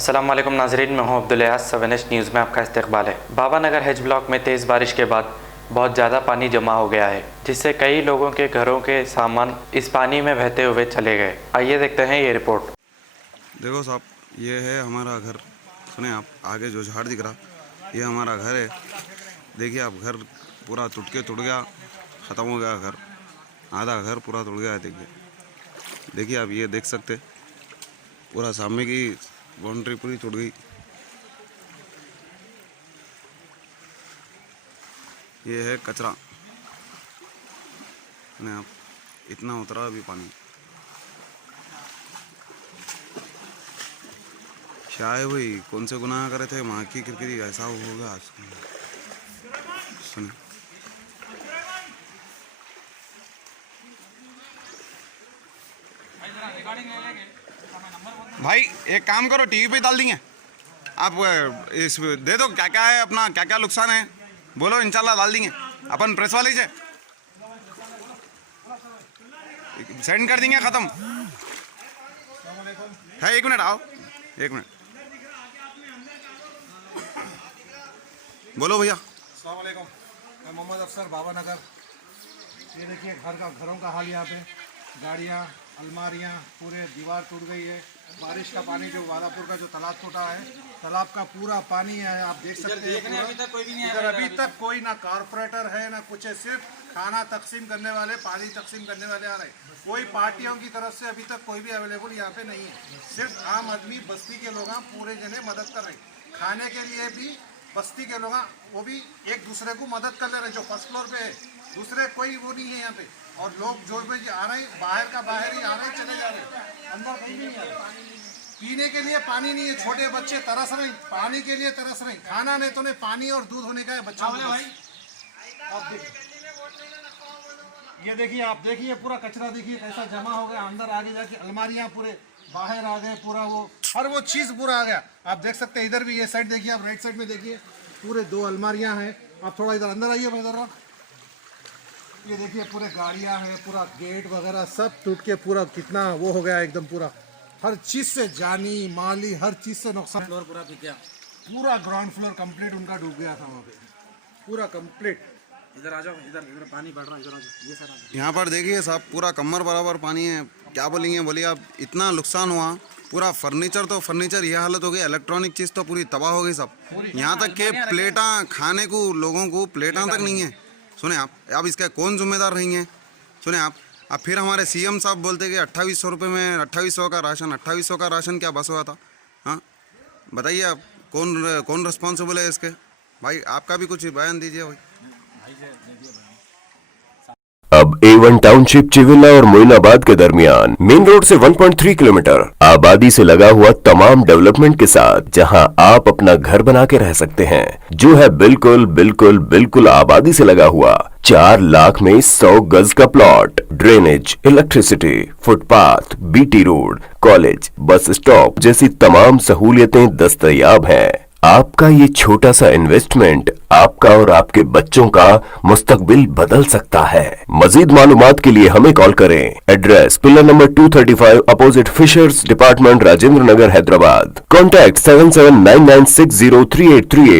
अस्सलाम वालेकुम नाजरीन, मैं हूं अब्दुल अयाज। 7 न्यूज़ में आपका इस्तकबाल है। बाबा नगर हेज ब्लॉक में तेज़ बारिश के बाद बहुत ज़्यादा पानी जमा हो गया है, जिससे कई लोगों के घरों के सामान इस पानी में बहते हुए चले गए। आइए देखते हैं ये रिपोर्ट। देखो साहब, ये है हमारा घर। सुने आप, आगे जो झाड़ दिख रहा, ये हमारा घर है। देखिए आप, घर पूरा टूट गया, ख़त्म हो गया घर। आधा घर पूरा टूट गया है। देखिए आप, ये देख सकते, पूरा सामने की बाउंड्री पूरी टूट गई। ये है कचरा। सुने आप, इतना उतरा अभी पानी। शायद वही कौन से गुनाह करे थे, माँ की किरकिरी, ऐसा होगा आज। सुने, भाई एक काम करो, टीवी पे डाल देंगे आप। इस दे दो, क्या क्या है अपना, क्या क्या नुकसान है बोलो, इंशाल्लाह डाल देंगे अपन प्रेस वाले से सेंड कर देंगे। ख़त्म है। 1 मिनट आओ, 1 मिनट बोलो भैया। अस्सलाम वालेकुम, मैं मोहम्मद अफसर, बाबा नगर। ये देखिए घरों का हाल। यहाँ पे गाड़ियाँ, अलमारियाँ, पूरे दीवार टूट गई है। बारिश का पानी जो वादापुर का जो तालाब टूटा है, तालाब का पूरा पानी है, आप देख सकते हैं। अभी तक कोई भी नहीं आया। अभी तक कोई ना कॉरपोरेटर है ना कुछ है, सिर्फ खाना तकसीम करने वाले, पानी तकसीम करने वाले आ रहे। कोई पार्टियों की तरफ से अभी तक कोई भी अवेलेबल यहाँ पे नहीं है। सिर्फ आम आदमी, बस्ती के लोग पूरे जने मदद कर रहे। खाने के लिए भी बस्ती के लोग, वो भी एक दूसरे को मदद कर ले रहे। जो फर्स्ट फ्लोर पे है, दूसरे कोई वो नहीं है यहाँ पे। और लोग जो भी आ रहे हैं, बाहर का बाहर ही आ रहे हैं, चले जा रहे हैं, अंदर कहीं भी नहीं आ रहे। पीने के लिए पानी नहीं है, छोटे बच्चे तरस रहे, पानी के लिए तरस रहे। खाना नहीं तो नहीं, पानी और दूध होने का है बच्चों को। आप देखिए, ये देखिए, आप देखिए पूरा कचरा देखिए कैसा जमा हो गया। अंदर आगे जाके अलमारियाँ पूरे बाहर आ गए, पूरा वो हर वो चीज़ पूरा आ गया। आप देख सकते हैं। इधर भी ये साइड देखिए, आप राइट साइड में देखिए, पूरे 2 अलमारियाँ हैं। आप थोड़ा इधर अंदर आइए, इधर ये देखिए, पूरे गाड़ियाँ हैं, पूरा गेट वगैरह सब टूट के पूरा कितना वो हो गया एकदम। पूरा हर चीज़ से, जानी माली हर चीज़ से नुकसान। फ्लोर पूरा बिक गया, पूरा ग्राउंड फ्लोर कंप्लीट उनका डूब गया था वहाँ पे, पूरा कंप्लीट। इधर आ जाओ, इधर पानी बढ़ रहा है, इधर आ जाओ, ये सारा यहाँ पर देखिए साहब, पूरा कमर बराबर पानी है। क्या बोलेंगे, बोलिए आप। इतना नुकसान हुआ, पूरा फर्नीचर ये हालत हो गई। इलेक्ट्रॉनिक चीज़ तो पूरी तबाह हो गई सब। यहाँ तक के प्लेटा खाने को, लोगों को प्लेटा तक नहीं है। सुने आप, अब इसका कौन जिम्मेदार रहेंगे। सुने आप, अब फिर हमारे सीएम साहब बोलते कि 2800 रुपये में 2800 का राशन। 2800 का राशन क्या बस हुआ था? हाँ बताइए आप, कौन रिस्पॉन्सिबल है इसके? भाई आपका भी कुछ बयान दीजिए भाई। अब A1 टाउनशिप चिविला और मोइनाबाद के दरमियान मेन रोड से 1.3 किलोमीटर आबादी से लगा हुआ तमाम डेवलपमेंट के साथ, जहां आप अपना घर बना के रह सकते हैं, जो है बिल्कुल आबादी से लगा हुआ। 4 लाख में 100 गज का plot, drainage, electricity, footpath, BT road, college, bus stop जैसी तमाम सहूलियतें दस्तयाब हैं। आपका ये छोटा सा इन्वेस्टमेंट आपका और आपके बच्चों का मुस्तकबिल बदल सकता है। मजीद मालूमात के लिए हमें कॉल करें। Address pillar number 235 opposite fishers department, Rajendra Nagar, Hyderabad. Contact 7799603838।